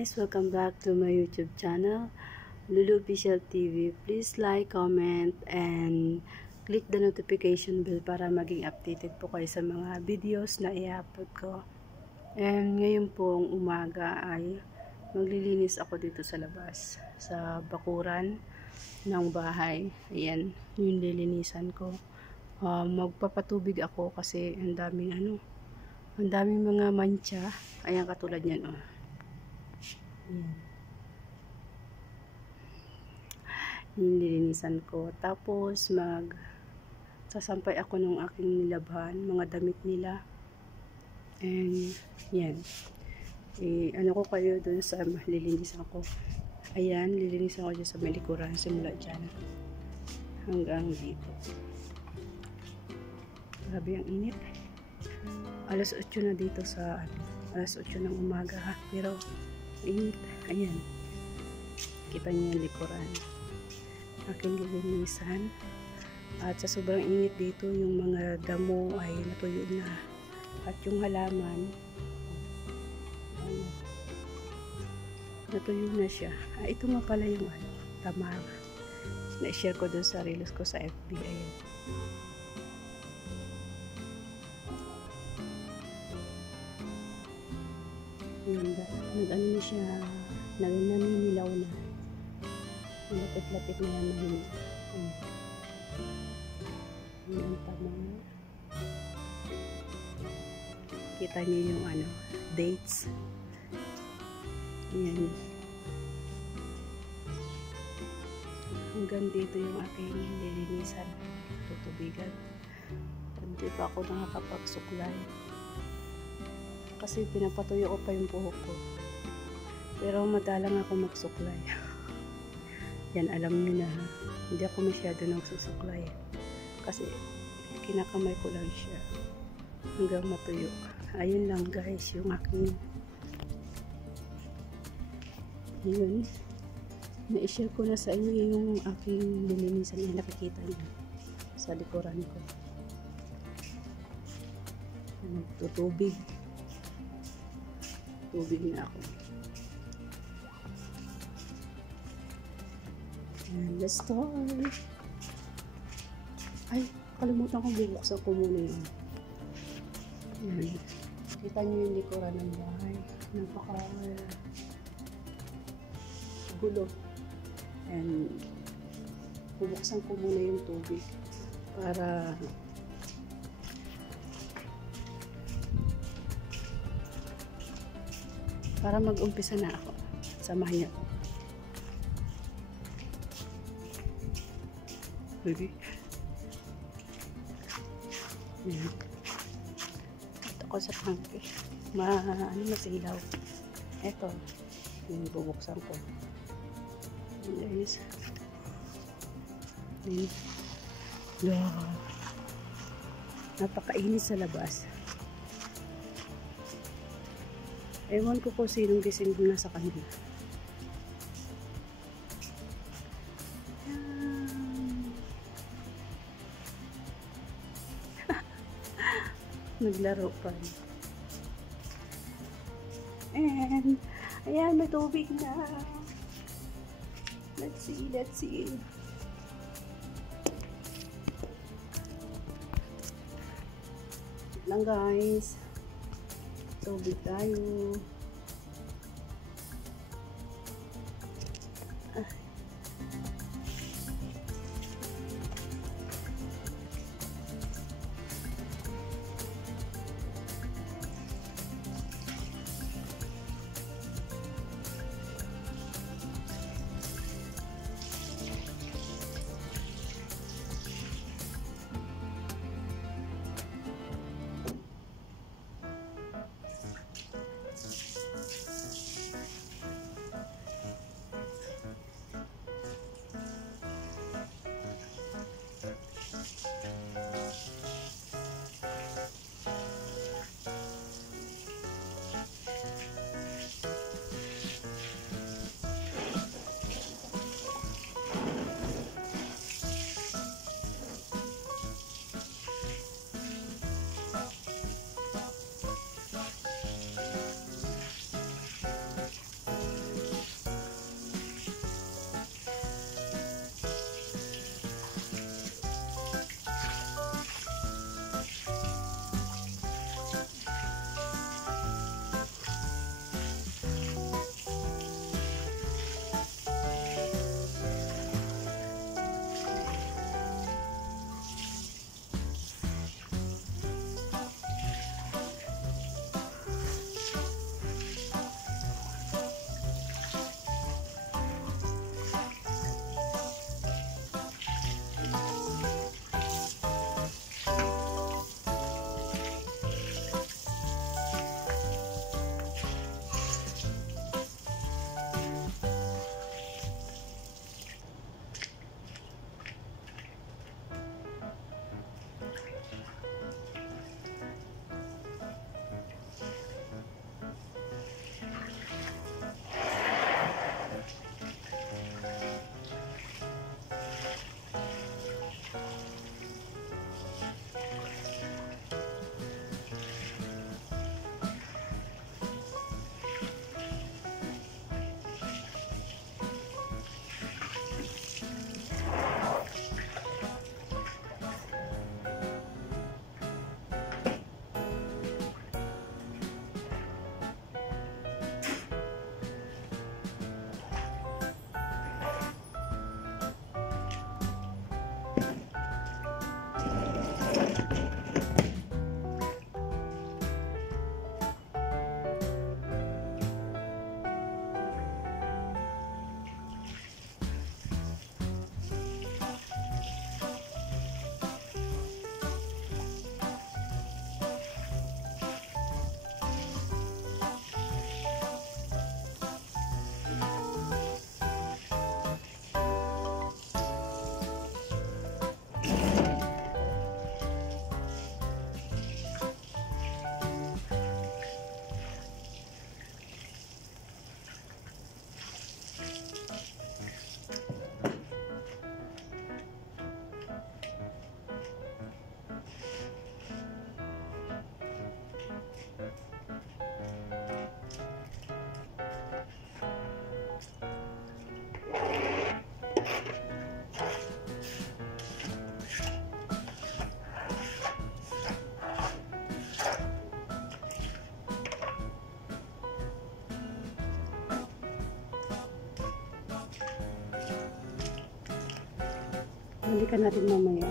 guys! Welcome back to my YouTube channel, Lulu Official TV. Please like, comment, and click the notification bell para maging updated po kayo sa mga videos na i-upload ko. And ngayon pong umaga ay maglilinis ako dito sa labas, sa bakuran ng bahay. Ayan, yung lilinisan ko. Magpapatubig ako kasi ang daming mga mancha. Ayan, katulad yan, oh. Ayan. Yung lilinisan ko. Tapos sasampay ako ng aking nilabhan, mga damit nila. And yan. Ano ko kayo dun sa lilinisan ko. Ayan, lilinisan ko dyan sa may likuran. Simula dyan hanggang dito. Grabe ang init. Alas 8 na dito sa alas 8 ng umaga, ha? Pero init. Ayan, kita niyo yung likuran, aking lilinisan. At sa sobrang init dito, yung mga damo ay natuyo na, at yung halaman natuyo na siya. Ito nga pala yung tamar na-share ko doon sa reels ko sa FB. Ayan. Nag-ano na siya, naninilaw na. Lapit-lapit na yan mahinig. Ayan ang tama. Kita niyo yung dates. Ayan. Hanggang dito yung aking nililinisan. Tutubigan. Hindi pa ako nakakapagsuklay. Kasi pinapatuyo ko pa yung buhok ko. Pero madalang ako magsuklay. Yan, alam niyo na. Hindi ako masyado nagsusuklay. Kasi kinakamay ko lang siya hanggang matuyo. Ayun lang guys, yung aking yun. Na-share ko na sa inyo yung aking nilinisan. Yung nakikita niyo sa likuran ko. Tutubig. Tubig na ako. And let's start. Ay, kalimutan kong bubuksan ko muna yun. Ayan. Kita nyo yung likuran ng bahay. Napaka gulo. And bubuksan ko muna yung tubig para mag-umpisa na ako. Samahan niyo ako. Baby. Ayan. Ito ko sa tangke. Masilaw. Ito. Yung bubuksan ko. Ayan guys. Ayan. Napakainis sa labas. Ewan ko kung sinong gising na sa kanila. Naglaro pa. And ayan, may tubig na. Let's see. Lang guys. Tubig tayo. Balikan natin mamaya.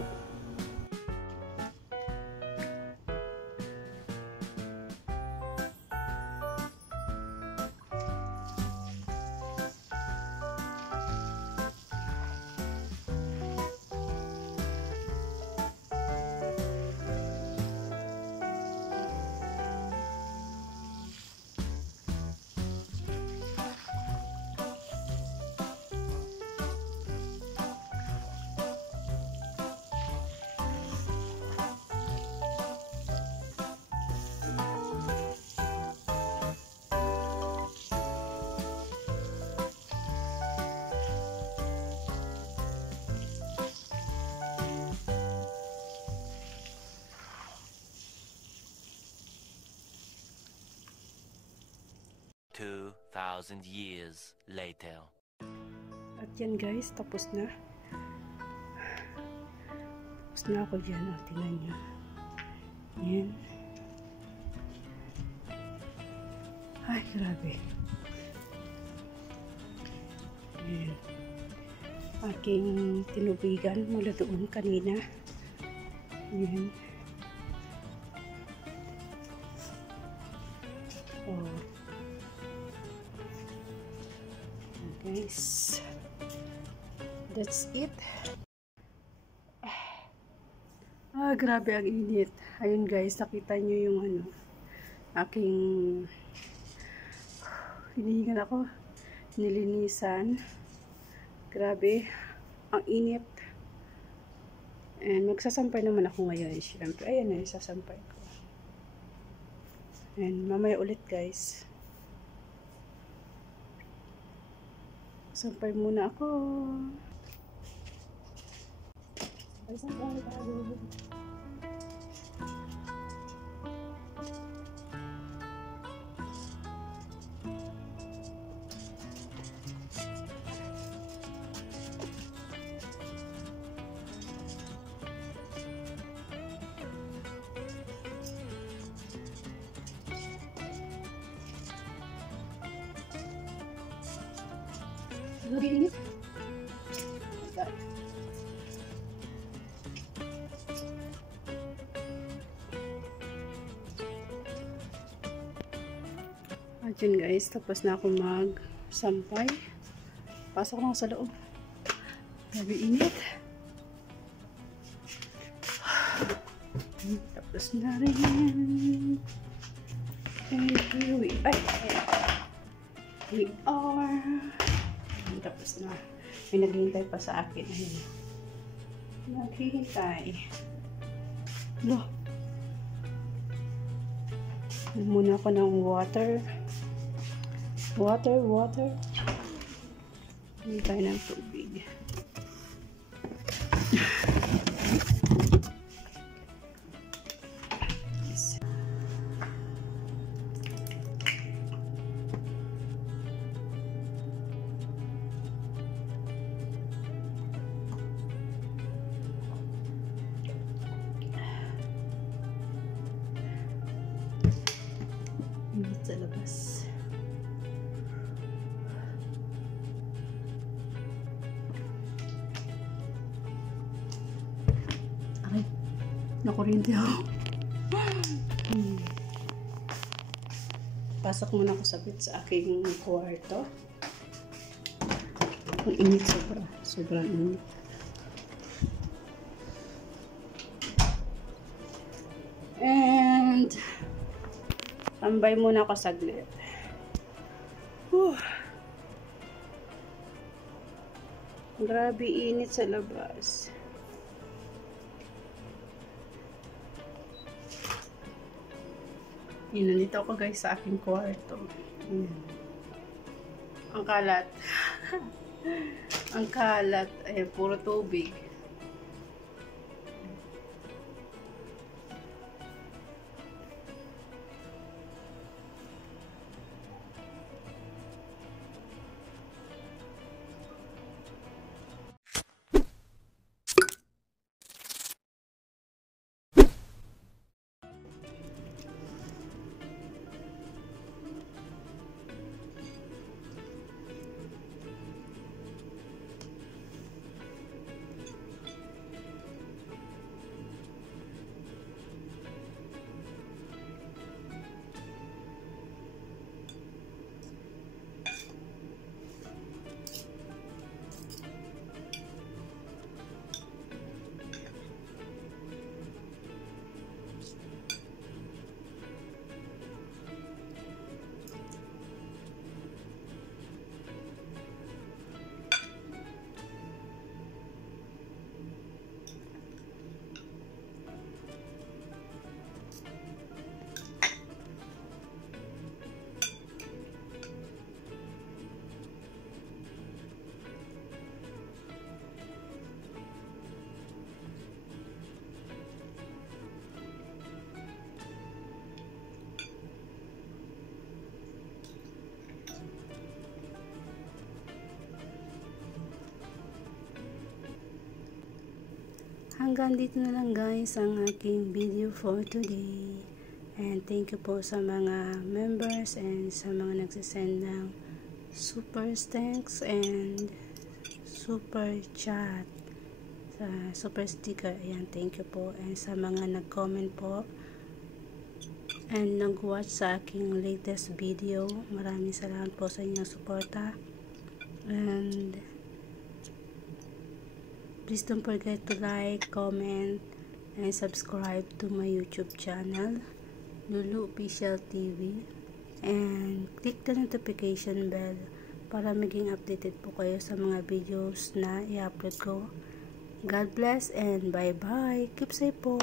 Two 2,000 years later. At yan guys, tapos na. Tapos na ako dyan. O, tingnan nyo. Yan. Ay, grabe. Yan. Aking tinubigan mula doon kanina. Yan. Oh. Guys, that's it. Grabe ang init. Ayun guys, nakita nyo yung ano, aking hinihingan ako, nilinisan. Grabe ang init. And magsasampay naman ako ngayon, syempre. Ayan na, sasampay ko. And mamaya ulit guys. Sampay muna ako. Sampay tayo. Grabe init. At yun guys, tapos na ako mag-sampay. Pasok na ako sa loob. Grabe init. Tapos na rin. And here we are. Tapos na. May naghihintay pa sa akin. Ayun. Naghihintay. Lo. Muna ako ng water. Water. Hindi tayo ng tubig. Sa labas. Aray, nakuryente ako. Pasok muna ako sa aking kwarto. Ang init sobra. Sobrang init. And tambay muna ako saglit. Grabe init sa labas. Nandito ako guys sa aking kwarto. Ang kalat. Ang kalat. Ay, puro tubig. hanggang dito na lang guys ang aking video for today. And thank you po sa mga members and sa mga nagsisend ng super thanks and super chat, sa super sticker. Ayan, thank you po. And sa mga nag-comment po and nag-watch sa aking latest video, maraming salamat po sa inyong suporta. And please don't forget to like, comment, and subscribe to my YouTube channel, Lulu Official TV, and click the notification bell para maging updated po kayo sa mga videos na i-upload ko. God bless and bye bye. Keep safe po.